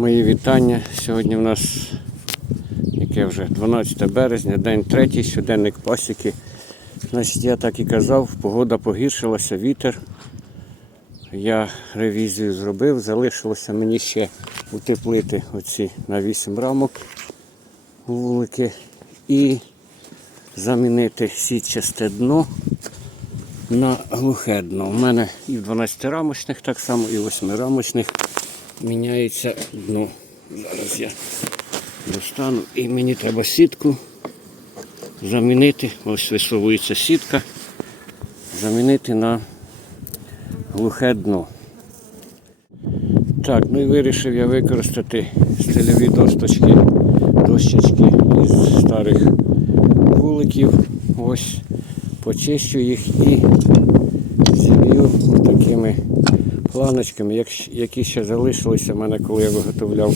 Мої вітання. Сьогодні в нас яке вже 12 березня, день третій, щоденник пасіки. Значить, я так і казав, погода погіршилася, вітер. Я ревізію зробив, залишилося мені ще утеплити оці на 8 рамок вулики і замінити сітчасте дно на глухе дно. У мене і в 12-рамочних так само, і в 8-рамочних міняється дно. Зараз я достану і мені треба сітку замінити. Ось висовується сітка. Замінити на глухе дно. Так, ну і вирішив я використати стильові досточки, дощечки із старих вуликів. Ось почищу їх і зіб'ю такими планочками, які ще залишилися в мене, коли я виготовляв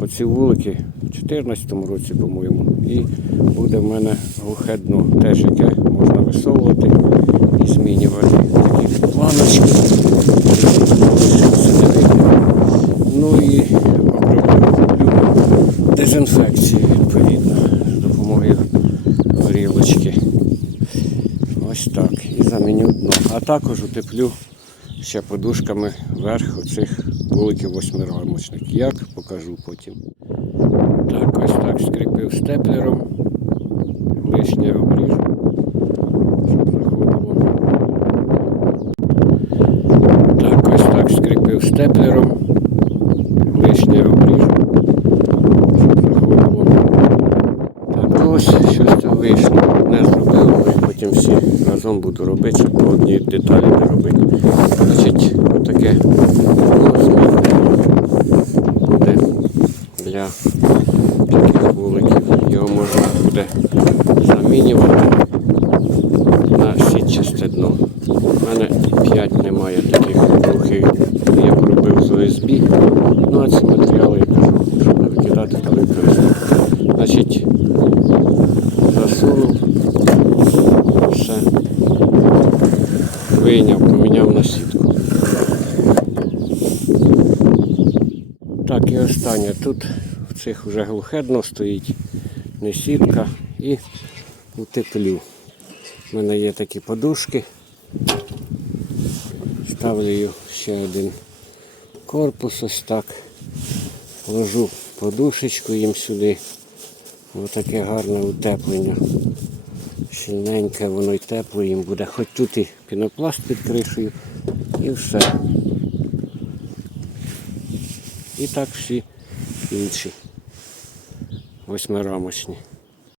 оці вулики в 2014 році, по-моєму. І буде в мене глухе дно, теж яке можна висовувати і змінювати. Такі планочки. Ну і оброблю дезінфекцію відповідно з допомогою горілочки. Ось так. І заміню дно. А також утеплю ще подушками верх оцих вуликів восьмирамочних. Як покажу потім. Так, ось так скріпив степлером. Лишнє обріжу. Щоб заходило. Так, ось так скріпив степлером. Лишнє обріжу. Щоб заходило. Так, ну ось щось вийшло. Потім всі разом буду робити, щоб по одній деталі не робити. Значить, отаке буде для таких вуликів. Його можна буде замінювати на сітчасте дно. У мене 5 немає таких глухих. Я поробив з ОСБ. Ну а ці матеріали я кажу, щоб не викидати та використати. Значить, засунув все, вийняв, поміняв на сітку. Так, і останнє. Тут в цих вже глухе дно стоїть, не сітка і утеплю. У мене є такі подушки. Ставлю ще один корпус ось так. Ложу подушечку їм сюди. Отаке гарне утеплення. Щільненьке, воно й тепло їм буде. Хоч тут і пінопласт під кришею і все. І так всі інші восьмирамочні.